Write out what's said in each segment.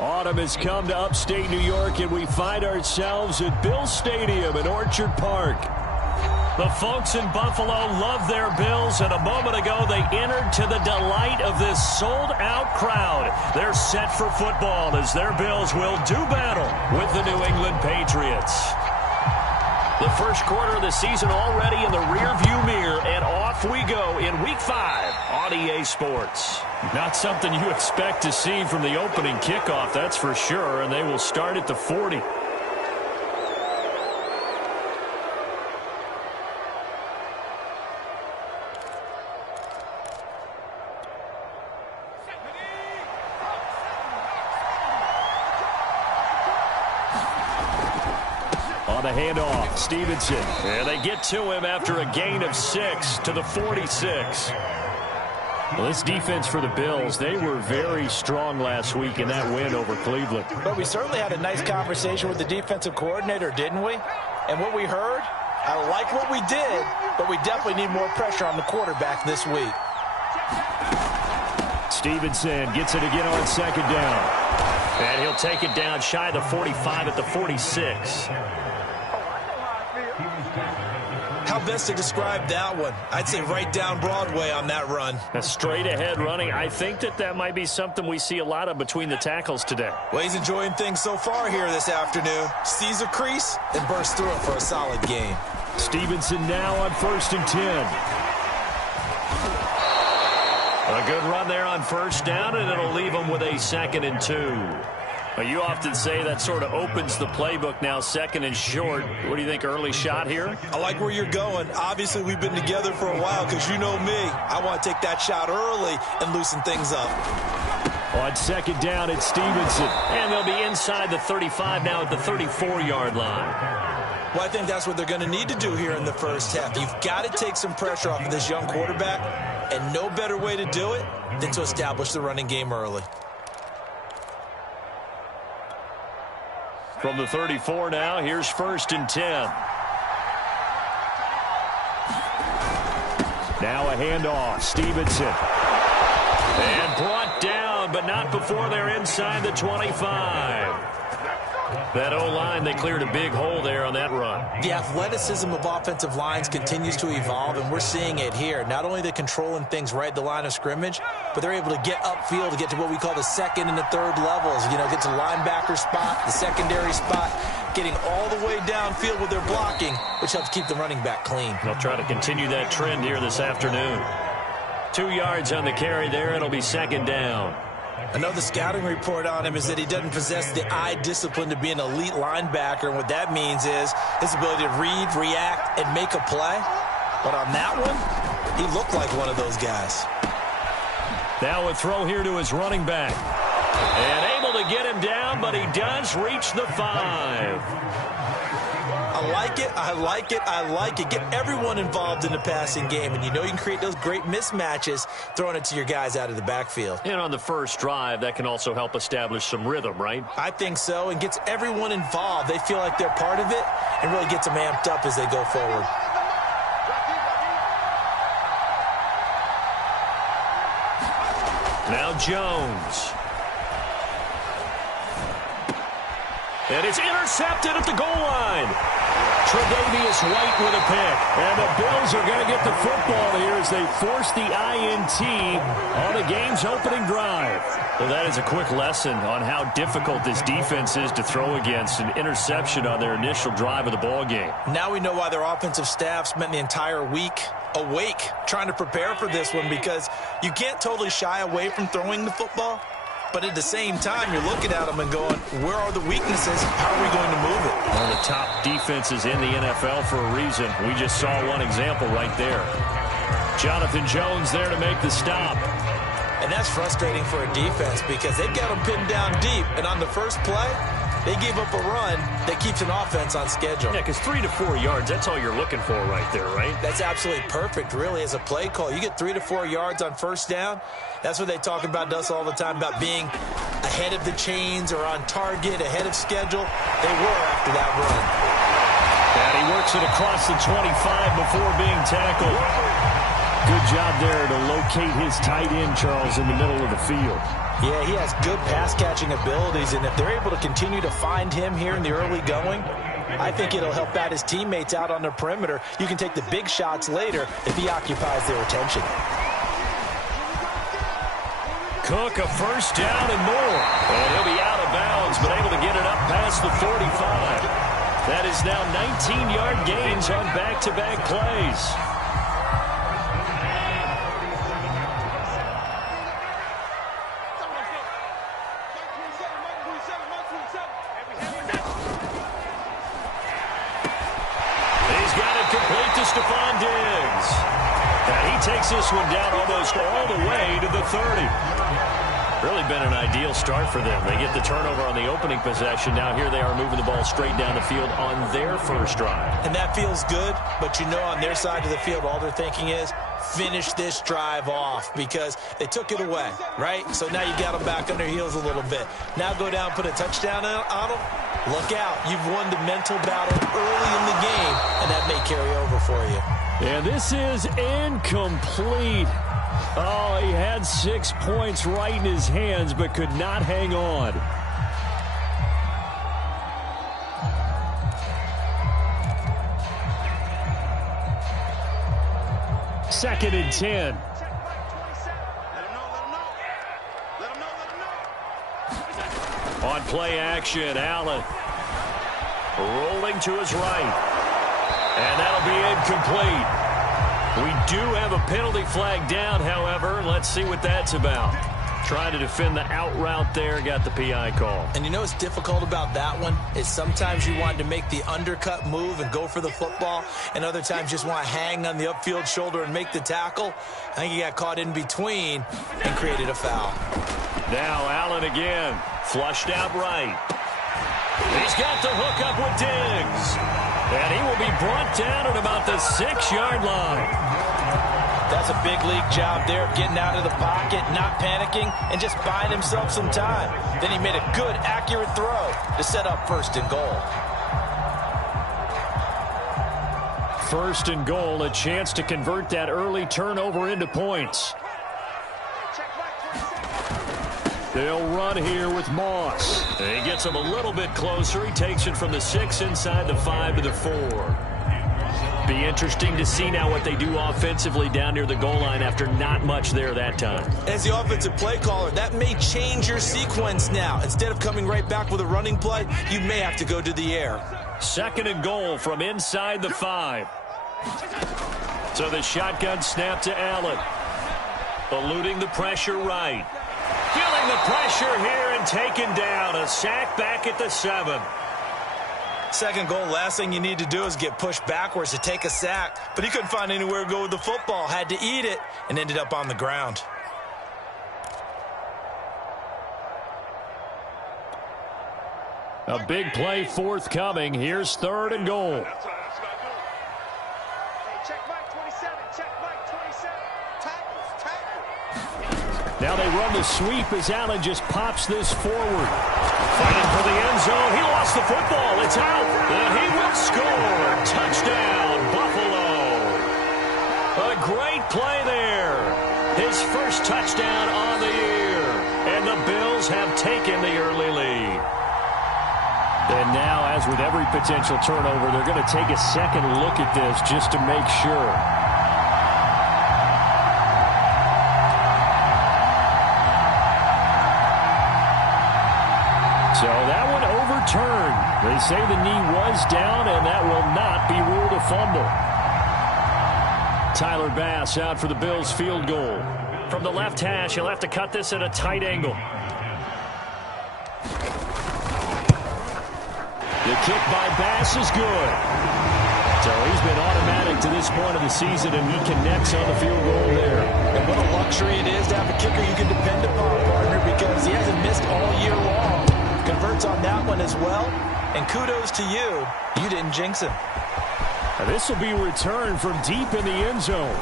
Autumn has come to upstate New York, and we find ourselves at Bills Stadium in Orchard Park. The folks in Buffalo love their Bills, and a moment ago they entered to the delight of this sold-out crowd. They're set for football as their Bills will do battle with the New England Patriots. The first quarter of the season already in the rearview mirror, and off we go in Week 5 on EA Sports. Not something you expect to see from the opening kickoff, that's for sure, and they will start at the 40. On the handoff, Stevenson. And they get to him after a gain of 6 to the 46. Well, this defense for the Bills, they were very strong last week in that win over Cleveland. But we certainly had a nice conversation with the defensive coordinator, didn't we? And what we heard, I like what we did, but we definitely need more pressure on the quarterback this week. Stevenson gets it again on second down. And he'll take it down shy of the 45 at the 46. How best to describe that one? I'd say right down Broadway on that run. A straight ahead running. I think that might be something we see a lot of between the tackles today. Well, he's enjoying things so far here this afternoon. Sees a crease and bursts through it for a solid gain. Stevenson now on 1st and 10. A good run there on first down, and it'll leave them with a 2nd and 2. Well, you often say that sort of opens the playbook now, 2nd and short. What do you think, early shot here? I like where you're going. Obviously, we've been together for a while because you know me. I want to take that shot early and loosen things up. On 2nd down, it's Stevenson. And they'll be inside the 35 now at the 34-yard line. Well, I think that's what they're going to need to do here in the first half. You've got to take some pressure off of this young quarterback, and no better way to do it than to establish the running game early. From the 34 now, here's 1st and 10. Now a handoff, Stevenson. And brought down, but not before they're inside the 25. That O-line, they cleared a big hole there on that run. The athleticism of offensive lines continues to evolve, and we're seeing it here. Not only they're controlling things right at the line of scrimmage, but they're able to get upfield to get to what we call the 2nd and the 3rd levels. You know, get to linebacker spot, the secondary spot, getting all the way downfield with their blocking, which helps keep the running back clean. They'll try to continue that trend here this afternoon. 2 yards on the carry there. It'll be 2nd down. Another scouting report on him is that he doesn't possess the eye discipline to be an elite linebacker, and what that means is his ability to read, react, and make a play. But on that one, he looked like one of those guys. Now a throw here to his running back. And able to get him down, but he does reach the 5. I like it, I like it, I like it. Get everyone involved in the passing game, and you know you can create those great mismatches throwing it to your guys out of the backfield. And on the first drive, that can also help establish some rhythm, right? I think so, and gets everyone involved. They feel like they're part of it and really gets them amped up as they go forward. Now Jones. And it's intercepted at the goal line. Tre'Davious White with a pick. And the Bills are going to get the football here as they force the INT on the game's opening drive. Well, that is a quick lesson on how difficult this defense is to throw against. An interception on their initial drive of the ball game. Now we know why their offensive staff spent the entire week awake trying to prepare for this one, because you can't totally shy away from throwing the football. But at the same time, you're looking at them and going, where are the weaknesses? How are we going to move it? One of the top defenses in the NFL for a reason. We just saw one example right there. Jonathan Jones there to make the stop. And that's frustrating for a defense because they've got them pinned down deep. And on the first play, they gave up a run that keeps an offense on schedule. Yeah, because 3 to 4 yards, that's all you're looking for right there, right? That's absolutely perfect, really, as a play call. You get 3 to 4 yards on first down. That's what they talk about us all the time, about being ahead of the chains or on target, ahead of schedule. They were after that run. And he works it across the 25 before being tackled. Good job there to locate his tight end, Charles, in the middle of the field. Yeah, he has good pass-catching abilities, and if they're able to continue to find him here in the early going, I think it'll help out his teammates out on the perimeter. You can take the big shots later if he occupies their attention. Cook, a first down and more. And he'll be out of bounds, but able to get it up past the 45. That is now 19-yard gains on back-to-back plays. He's got it complete to Stephon Diggs. And he takes this one down almost all the way to the 30. Really been an ideal start for them. They get the turnover on the opening possession. Now here they are moving the ball straight down the field on their first drive. And that feels good, but you know on their side of the field all they're thinking is finish this drive off because they took it away, right? So now you got them back on their heels a little bit. Now go down, put a touchdown on them. Look out. You've won the mental battle early in the game, and that may carry over for you. And this is incomplete. Oh, he had 6 points right in his hands, but could not hang on. Second and 10. On play action, Allen rolling to his right. And that'll be incomplete. We do have a penalty flag down, however. Let's see what that's about. Trying to defend the out route there, got the PI call. And you know what's difficult about that one is sometimes you want to make the undercut move and go for the football, and other times just want to hang on the upfield shoulder and make the tackle. I think he got caught in between and created a foul. Now Allen again, flushed out right. He's got the hook up with Diggs. And he will be brought down at about the 6-yard line. That's a big league job there of getting out of the pocket, not panicking, and just buying himself some time. Then he made a good, accurate throw to set up first and goal. First and goal, a chance to convert that early turnover into points. They'll run here with Moss. He gets him a little bit closer. He takes it from the 6 inside the 5 to the 4. Be interesting to see now what they do offensively down near the goal line after not much there that time. As the offensive play caller, that may change your sequence now. Instead of coming right back with a running play, you may have to go to the air. Second and goal from inside the 5. So the shotgun snap to Allen. Eluding the pressure right. Feeling the pressure here and taken down. A sack back at the 7. Second goal, last thing you need to do is get pushed backwards to take a sack. But he couldn't find anywhere to go with the football. Had to eat it and ended up on the ground. A big play forthcoming. Here's third and goal. Now they run the sweep as Allen just pops this forward. Fighting for the end zone. He lost the football. It's out. And he will score. Touchdown, Buffalo. A great play there. His first touchdown on the year. And the Bills have taken the early lead. And now, as with every potential turnover, they're going to take a second look at this just to make sure. So that one overturned. They say the knee was down, and that will not be ruled a fumble. Tyler Bass out for the Bills field goal. From the left hash, he'll have to cut this at a tight angle. The kick by Bass is good. So he's been automatic to this point of the season, and he connects on the field goal there. And what a luxury it is to have a kicker you can depend upon, partner, because he hasn't missed all year long. Converts on that one as well. And kudos to you. You didn't jinx him. Now this will be returned from deep in the end zone.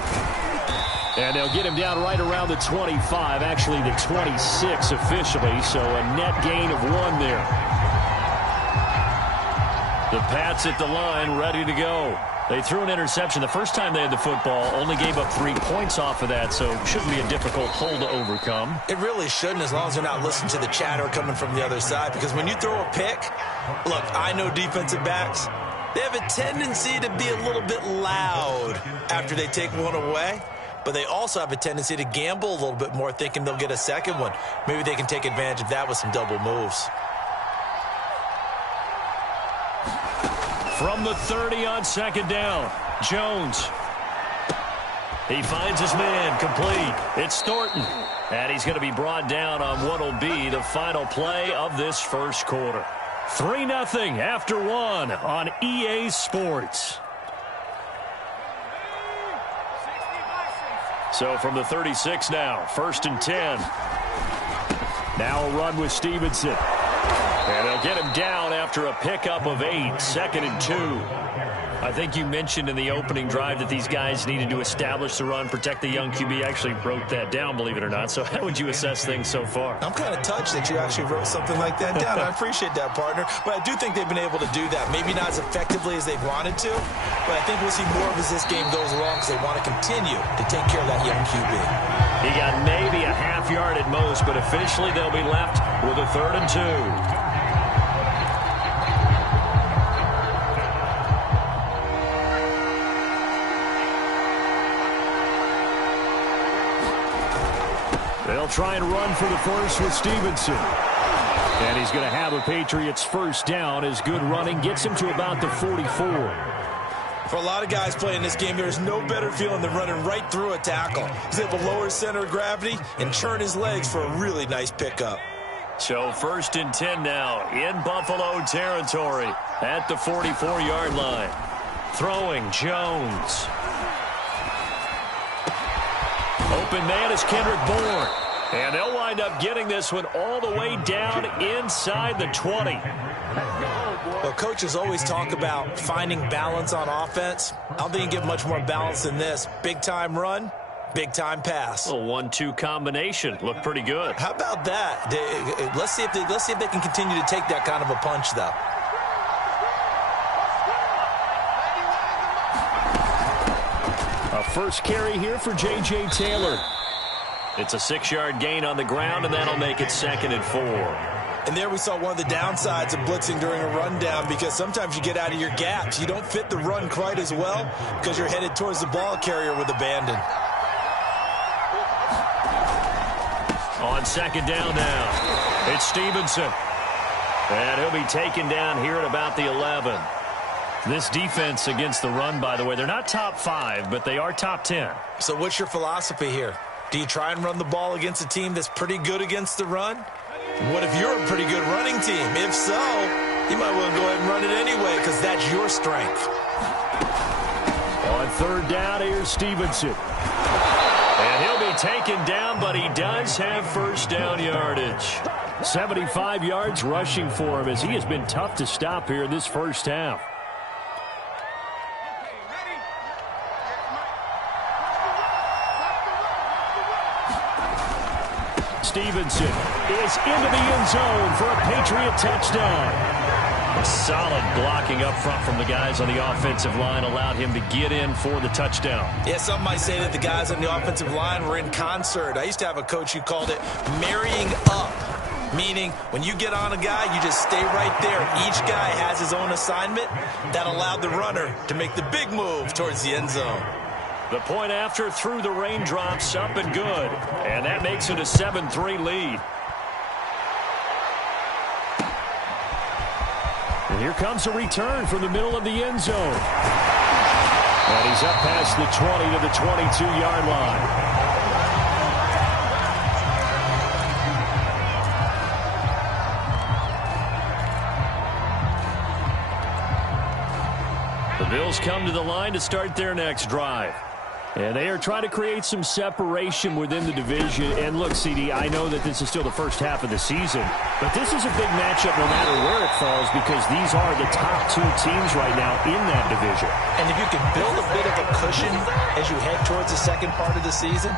And they'll get him down right around the 25, actually the 26 officially, so a net gain of 1 there. The Pats at the line, ready to go. They threw an interception the first time they had the football, only gave up 3 points off of that, so it shouldn't be a difficult hole to overcome. It really shouldn't, as long as they're not listening to the chatter coming from the other side, because when you throw a pick, look, I know defensive backs, they have a tendency to be a little bit loud after they take one away, but they also have a tendency to gamble a little bit more, thinking they'll get a second one. Maybe they can take advantage of that with some double moves. From the 30 on second down, Jones. He finds his man, complete. It's Thornton. And he's going to be brought down on what will be the final play of this first quarter. 3-0 after 1 on EA Sports. So from the 36 now, 1st and 10. Now a run with Stevenson. And they'll get him down after a pickup of 8, 2nd and 2. I think you mentioned in the opening drive that these guys needed to establish the run, protect the young QB. I actually wrote that down, believe it or not. So how would you assess things so far? I'm kind of touched that you actually wrote something like that down. I appreciate that, partner. But I do think they've been able to do that. Maybe not as effectively as they've wanted to, but I think we'll see more of as this game goes along because they want to continue to take care of that young QB. He got maybe a half yard at most, but officially they'll be left with a 3rd and 2. They'll try and run for the first with Stevenson. And he's going to have a Patriots first down as good running gets him to about the 44. For a lot of guys playing this game, there's no better feeling than running right through a tackle. He's able to lower his center of gravity and turn his legs for a really nice pickup. So 1st and 10 now in Buffalo territory at the 44-yard line. Throwing Jones. Open man is Kendrick Bourne. And they'll wind up getting this one all the way down inside the 20. Well, coaches always talk about finding balance on offense. I don't think you get much more balance than this. Big-time run, big-time pass. A 1-2 combination. Looked pretty good. How about that? Let's see if they can continue to take that kind of a punch, though. A first carry here for J.J. Taylor. It's a 6-yard gain on the ground, and that'll make it 2nd and 4. And there we saw one of the downsides of blitzing during a rundown, because sometimes you get out of your gaps. You don't fit the run quite as well because you're headed towards the ball carrier with abandon. On 2nd down now, it's Stevenson. And he'll be taken down here at about the 11. This defense against the run, by the way, they're not top 5, but they are top 10. So what's your philosophy here? Do you try and run the ball against a team that's pretty good against the run? What if you're a pretty good running team? If so, you might want to go ahead and run it anyway because that's your strength. On 3rd down, here's Stevenson. And he'll be taken down, but he does have first down yardage. 75 yards rushing for him as he has been tough to stop here in this first half. Stevenson is into the end zone for a Patriot touchdown. Solid blocking up front from the guys on the offensive line allowed him to get in for the touchdown. Yeah, some might say that the guys on the offensive line were in concert. I used to have a coach who called it marrying up, meaning when you get on a guy, you just stay right there. Each guy has his own assignment. That allowed the runner to make the big move towards the end zone. The point after through the raindrops, up and good. And that makes it a 7-3 lead. And here comes a return from the middle of the end zone. And he's up past the 20 to the 22-yard line. The Bills come to the line to start their next drive. And they are trying to create some separation within the division. And look, CD, I know that this is still the first half of the season, but this is a big matchup no matter where it falls because these are the top 2 teams right now in that division. And if you can build a bit of a cushion as you head towards the second part of the season,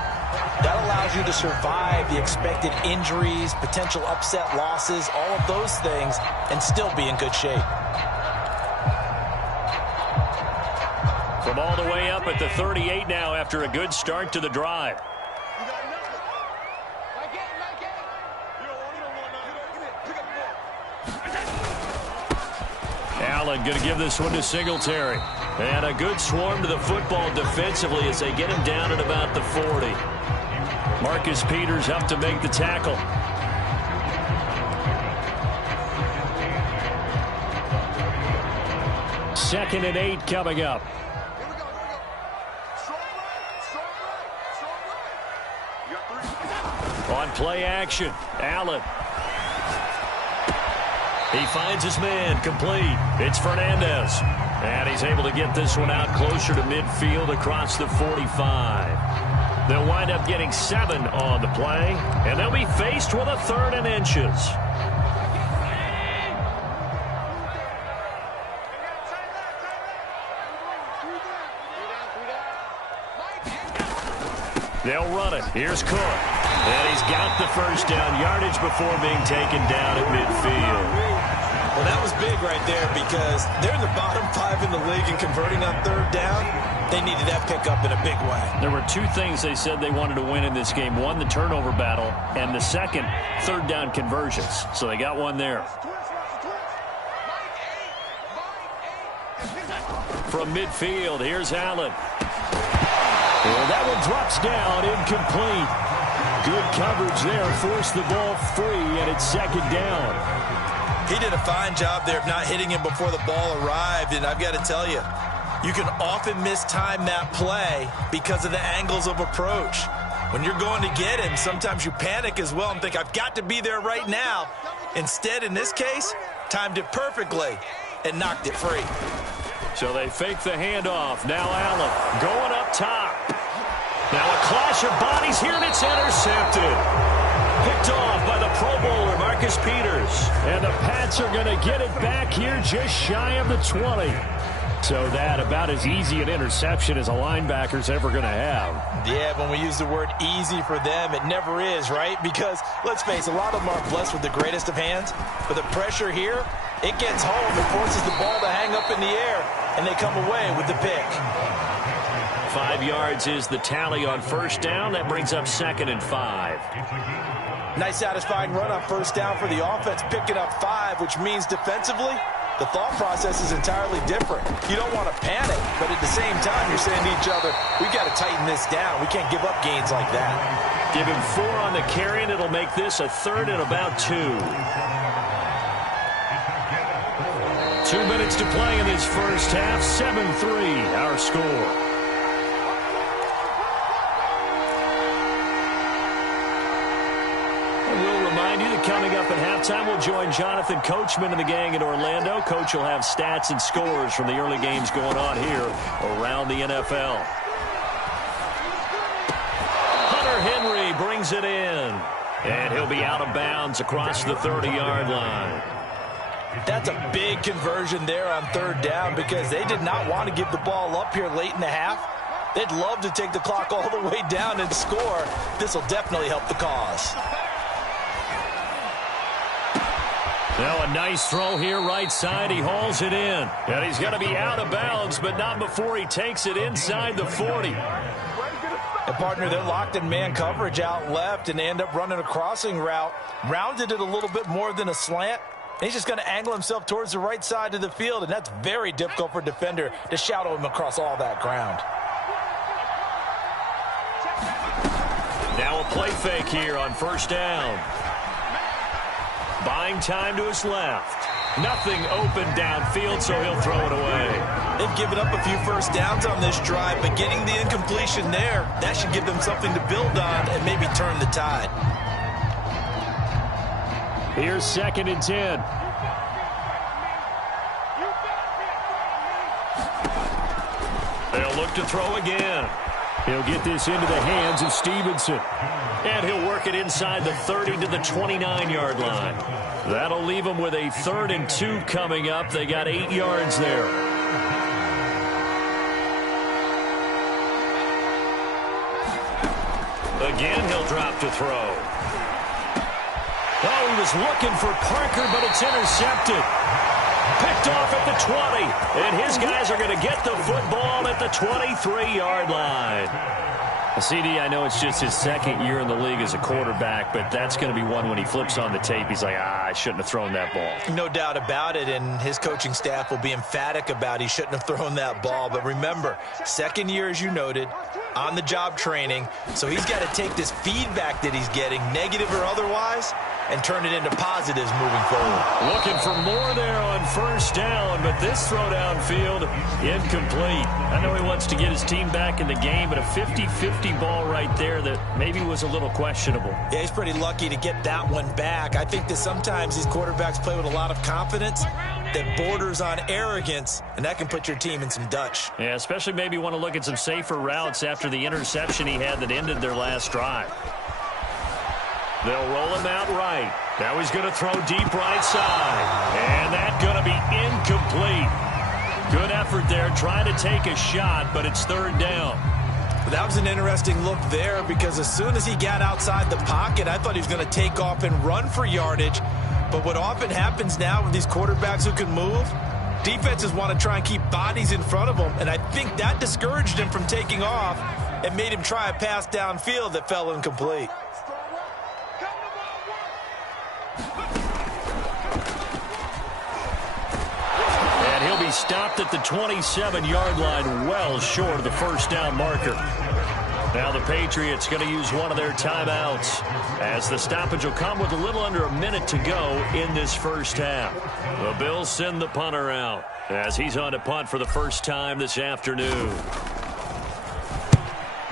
that allows you to survive the expected injuries, potential upset losses, all of those things, and still be in good shape. From all the way up at the 38 now after a good start to the drive. Allen going to give this one to Singletary. And a good swarm to the football defensively as they get him down at about the 40. Marcus Peters up to make the tackle. Second and 8 coming up. On play action, Allen. He finds his man, complete. It's Fernandez. And he's able to get this one out closer to midfield across the 45. They'll wind up getting 7 on the play, and they'll be faced with a 3rd and inches. They'll run it. Here's Cook. And he's got the first down yardage before being taken down at midfield. Well, that was big right there because they're in the bottom 5 in the league and converting on 3rd down. They needed that pickup in a big way. There were 2 things they said they wanted to win in this game. One, the turnover battle, and the second, 3rd down conversions. So they got one there. From midfield, here's Allen. Well, that one drops down, incomplete. Good coverage there, forced the ball free, and it's 2nd down. He did a fine job there of not hitting him before the ball arrived, and I've got to tell you, you can often mistime that play because of the angles of approach. When you're going to get him, sometimes you panic as well and think, I've got to be there right now. Instead, in this case, timed it perfectly and knocked it free. So they fake the handoff. Now Allen going up top. Now a clash of bodies here, and it's intercepted. Picked off by the Pro Bowler, Marcus Peters. And the Pats are going to get it back here just shy of the 20. So that about as easy an interception as a linebacker's ever going to have. Yeah, when we use the word easy for them, it never is, right? Because, let's face it, a lot of them aren't blessed with the greatest of hands. But the pressure here, it gets home. It forces the ball to hang up in the air, and they come away with the pick. 5 yards is the tally on first down. That brings up 2nd and 5. Nice satisfying run on first down for the offense, picking up 5, which means defensively, the thought process is entirely different. You don't want to panic, but at the same time, you're saying to each other, we got to tighten this down. We can't give up gains like that. Give him 4 on the carry, and it'll make this a 3rd and about 2. 2 minutes to play in this first half. 7-3, our score. Coming up at halftime, we'll join Jonathan Coachman and the gang in Orlando. Coach will have stats and scores from the early games going on here around the NFL. Hunter Henry brings it in, and he'll be out of bounds across the 30-yard line. That's a big conversion there on 3rd down because they did not want to give the ball up here late in the half. They'd love to take the clock all the way down and score. This will definitely help the cause. Now a nice throw here right side. He hauls it in. And he's going to be out of bounds, but not before he takes it inside the 40. And partner, they're locked in man coverage out left, and they end up running a crossing route. Rounded it a little bit more than a slant. And he's just going to angle himself towards the right side of the field, and that's very difficult for a defender to shadow him across all that ground. Now a play fake here on first down. Buying time to his left. Nothing open downfield, so he'll throw it away. They've given up a few first downs on this drive, but getting the incompletion there, that should give them something to build on and maybe turn the tide. Here's 2nd and 10. They'll look to throw again. He'll get this into the hands of Stevenson. And he'll work it inside the 30 to the 29-yard line. That'll leave them with a 3rd and 2 coming up. They got 8 yards there. Again, he'll drop to throw. Oh, he was looking for Parker, but it's intercepted. picked off at the 20. And his guys are going to get the football at the 23-yard line. CD, I know it's just his second year in the league as a quarterback, but that's going to be one when he flips on the tape. He's like, I shouldn't have thrown that ball. No doubt about it, and his coaching staff will be emphatic about he shouldn't have thrown that ball. But remember, second year, as you noted, on-the-job training, so he's got to take this feedback that he's getting, negative or otherwise, and turn it into positives moving forward. Looking for more there on first down, but this throw downfield, incomplete. I know he wants to get his team back in the game, but a 50-50 ball right there that maybe was a little questionable. Yeah, he's pretty lucky to get that one back. I think that sometimes these quarterbacks play with a lot of confidence that borders on arrogance, and that can put your team in some Dutch. Yeah, especially maybe want to look at some safer routes after the interception he had that ended their last drive. They'll roll him out right. Now he's going to throw deep right side. And that's going to be incomplete. Good effort there, trying to take a shot, but it's third down. That was an interesting look there because as soon as he got outside the pocket, I thought he was going to take off and run for yardage. But what often happens now with these quarterbacks who can move, defenses want to try and keep bodies in front of them, and I think that discouraged him from taking off and made him try a pass downfield that fell incomplete. And he'll be stopped at the 27-yard line, well short of the first down marker. Now the Patriots going to use one of their timeouts as the stoppage will come with a little under a minute to go in this first half. The Bills send the punter out as he's on to punt for the first time this afternoon.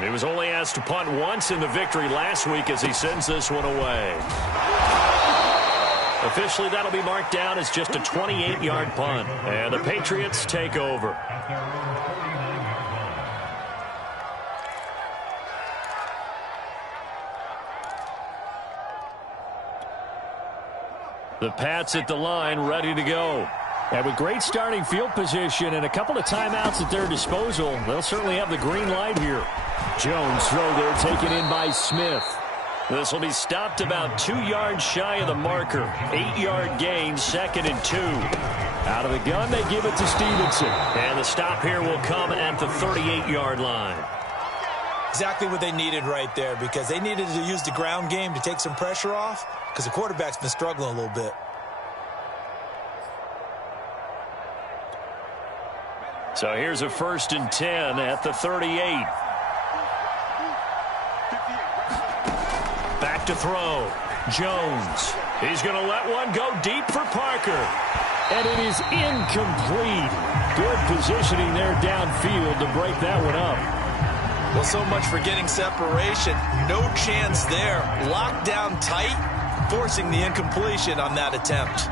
He was only asked to punt once in the victory last week as he sends this one away. Officially, that'll be marked down as just a 28-yard punt. And the Patriots take over. The Pats at the line, ready to go. And with great starting field position and a couple of timeouts at their disposal, they'll certainly have the green light here. Jones throw there, taken in by Smith. This will be stopped about 2 yards shy of the marker. 8-yard gain, 2nd and 2. Out of the gun, they give it to Stevenson. And the stop here will come at the 38-yard line. Exactly what they needed right there because they needed to use the ground game to take some pressure off because the quarterback's been struggling a little bit. So here's a 1st and 10 at the 38. Back to throw. Jones. He's going to let one go deep for Parker. And it is incomplete. Good positioning there downfield to break that one up. Well, so much for getting separation. No chance there. Locked down tight, forcing the incompletion on that attempt.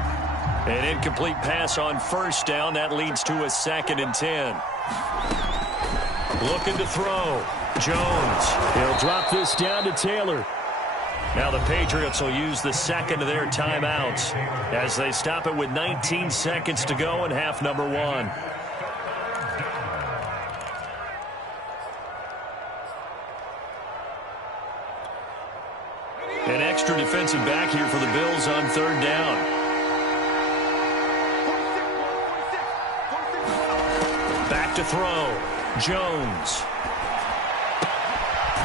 An incomplete pass on first down. That leads to a 2nd and 10. Looking to throw. Jones. He'll drop this down to Taylor. Now the Patriots will use the second of their timeouts as they stop it with 19 seconds to go in half number 1. An extra defensive back here for the Bills on 3rd down. Back to throw. Jones.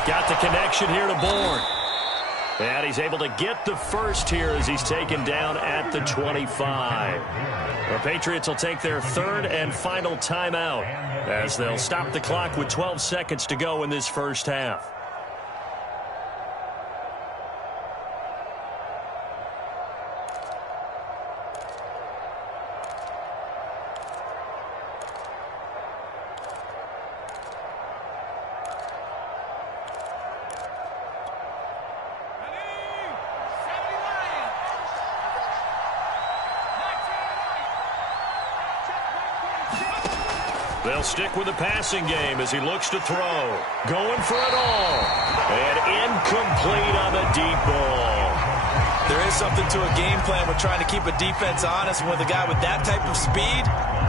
Got the connection here to Bourne. And he's able to get the first here as he's taken down at the 25. The Patriots will take their 3rd and final timeout as they'll stop the clock with 12 seconds to go in this first half. They'll stick with the passing game as he looks to throw. Going for it all. And incomplete on the deep ball. There is something to a game plan with trying to keep a defense honest. With a guy with that type of speed,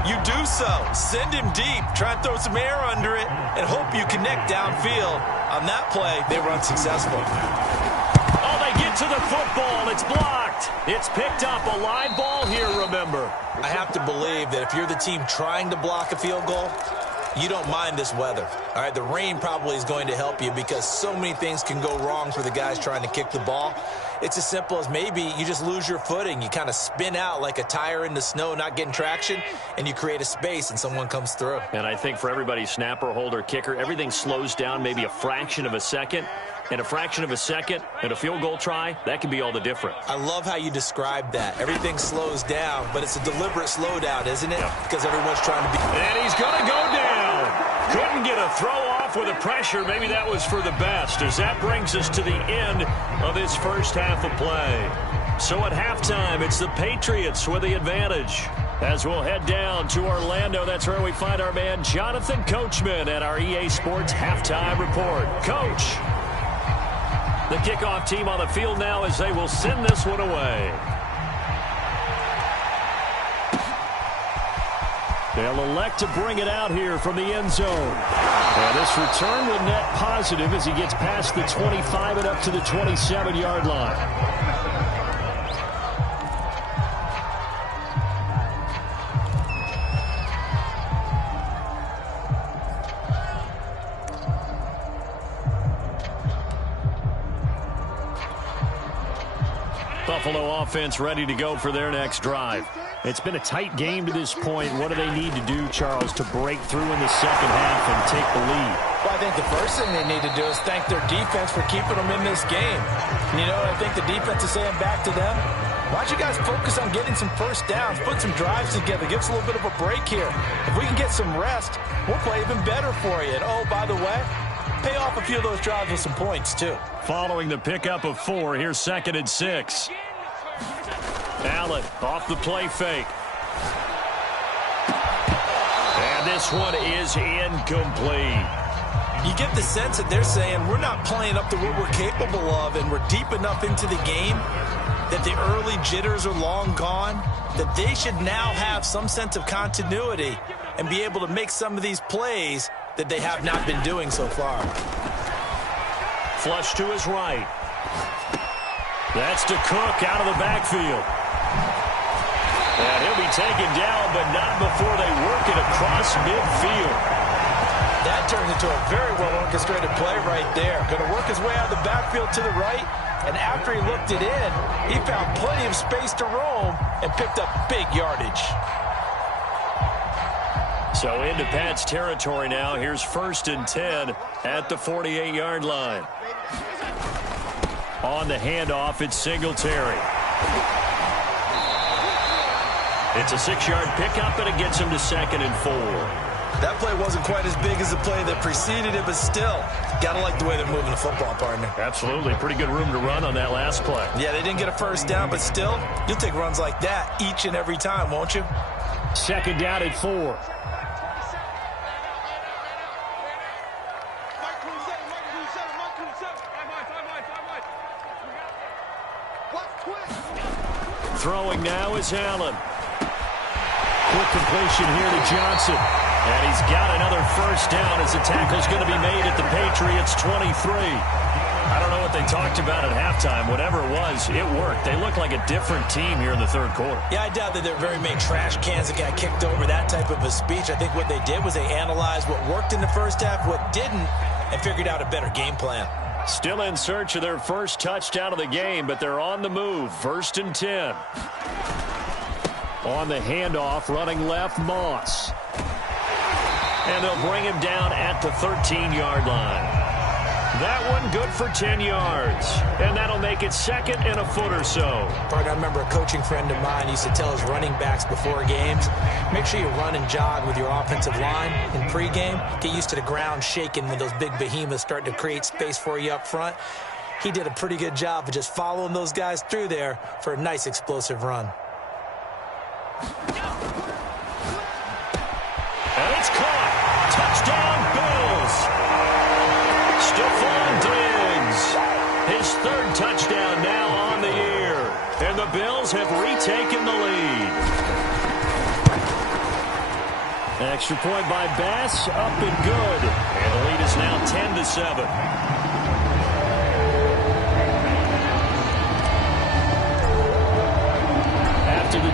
you do so. Send him deep. Try and throw some air under it and hope you connect downfield. On that play, they were unsuccessful. Oh, they get to the football. It's blocked. It's picked up. A live ball here, remember. I have to believe that if you're the team trying to block a field goal, you don't mind this weather. All right, the rain probably is going to help you because so many things can go wrong for the guys trying to kick the ball. It's as simple as maybe you just lose your footing. You kind of spin out like a tire in the snow, not getting traction, and you create a space and someone comes through. And I think for everybody, snapper, holder, kicker, everything slows down maybe a fraction of a second. And a fraction of a second and a field goal try, that can be all the difference. I love how you describe that. Everything slows down, but it's a deliberate slowdown, isn't it? Yep. Because everyone's trying to be... And he's going to go down. Couldn't get a throw off with the pressure. Maybe that was for the best, as that brings us to the end of this first half of play. So at halftime, it's the Patriots with the advantage. As we'll head down to Orlando, that's where we find our man Jonathan Coachman at our EA Sports Halftime Report. Coach, the kickoff team on the field now as they will send this one away. They'll elect to bring it out here from the end zone. And this return will net positive as he gets past the 25 and up to the 27-yard line. Buffalo offense ready to go for their next drive. It's been a tight game to this point. What do they need to do, Charles, to break through in the second half and take the lead? Well, I think the first thing they need to do is thank their defense for keeping them in this game. And you know what I think the defense is saying back to them? Why don't you guys focus on getting some first downs, put some drives together, give us a little bit of a break here. If we can get some rest, we'll play even better for you. And, oh, by the way, pay off a few of those drives with some points, too. Following the pickup of 4, here's 2nd and 6. Allen off the play fake. And this one is incomplete. You get the sense that they're saying we're not playing up to what we're capable of, and we're deep enough into the game that the early jitters are long gone, that they should now have some sense of continuity and be able to make some of these plays that they have not been doing so far. Flush to his right. That's to Cook out of the backfield. And he'll be taken down, but not before they work it across midfield. That turns into a very well-orchestrated play right there. Going to work his way out of the backfield to the right, and after he looked it in, he found plenty of space to roam and picked up big yardage. So into Pat's territory now. Here's 1st and 10 at the 48-yard line. On the handoff, it's Singletary. It's a 6-yard pickup, and it gets him to 2nd and 4. That play wasn't quite as big as the play that preceded it, but still, got to like the way they're moving the football, partner. Absolutely. Pretty good room to run on that last play. Yeah, they didn't get a first down, but still, you'll take runs like that each and every time, won't you? 2nd down at 4. Throwing now is Allen. Quick completion here to Johnson. And he's got another first down as the tackle's going to be made at the Patriots 23. I don't know what they talked about at halftime. Whatever it was, it worked. They look like a different team here in the third quarter. Yeah, I doubt that there are very many trash cans that got kicked over, that type of a speech. I think what they did was they analyzed what worked in the first half, what didn't, and figured out a better game plan. Still in search of their first touchdown of the game, but they're on the move. 1st and 10. On the handoff, running left, Moss. And they'll bring him down at the 13-yard line. That one good for 10 yards. And that'll make it 2nd and a foot or so. Partner, I remember a coaching friend of mine used to tell his running backs before games, make sure you run and jog with your offensive line in pregame. Get used to the ground shaking when those big behemoths start to create space for you up front. He did a pretty good job of just following those guys through there for a nice explosive run. And it's caught. Touchdown, Bills. Stephon Diggs. His 3rd touchdown now on the year. And the Bills have retaken the lead. Extra point by Bass, up and good. And the lead is now 10-7.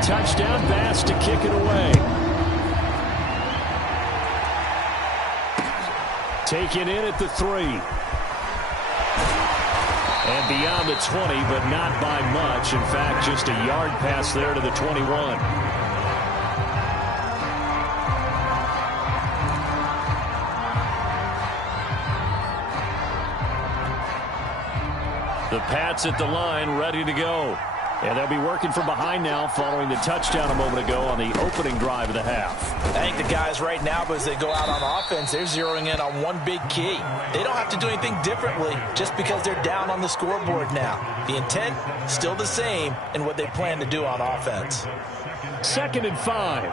touchdown pass to kick it away. Taken in at the 3. And beyond the 20, but not by much. In fact, just a yard pass there to the 21. The Pats at the line, ready to go. And they'll be working from behind now following the touchdown a moment ago on the opening drive of the half. I think the guys right now, as they go out on offense, they're zeroing in on one big key. They don't have to do anything differently just because they're down on the scoreboard now. The intent, still the same in what they plan to do on offense. 2nd and 5.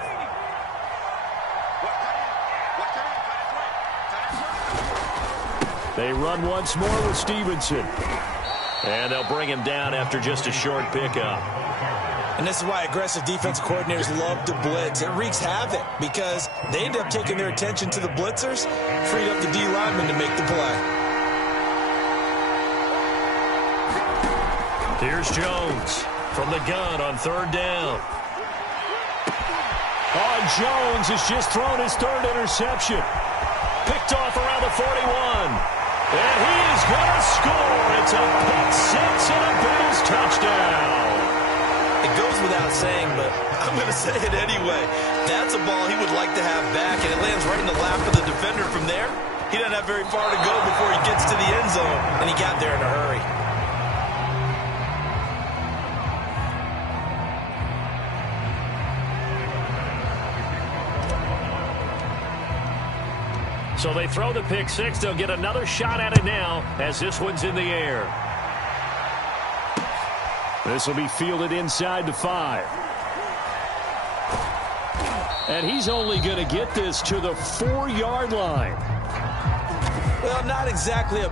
They run once more with Stevenson. And they'll bring him down after just a short pickup. And this is why aggressive defense coordinators love to blitz. It wreaks havoc because they end up taking their attention to the blitzers, freed up the D lineman to make the play. Here's Jones from the gun on 3rd down. Jones has just thrown his 3rd interception. Picked off around the 41. And he is going to score. It's a pick 6 and a Bills touchdown. It goes without saying, but I'm going to say it anyway. That's a ball he would like to have back, and it lands right in the lap of the defender from there. He doesn't have very far to go before he gets to the end zone, and he got there in a hurry. So they throw the pick 6. They'll get another shot at it now as this one's in the air. This will be fielded inside the 5. And he's only going to get this to the 4-yard line. Well, not exactly a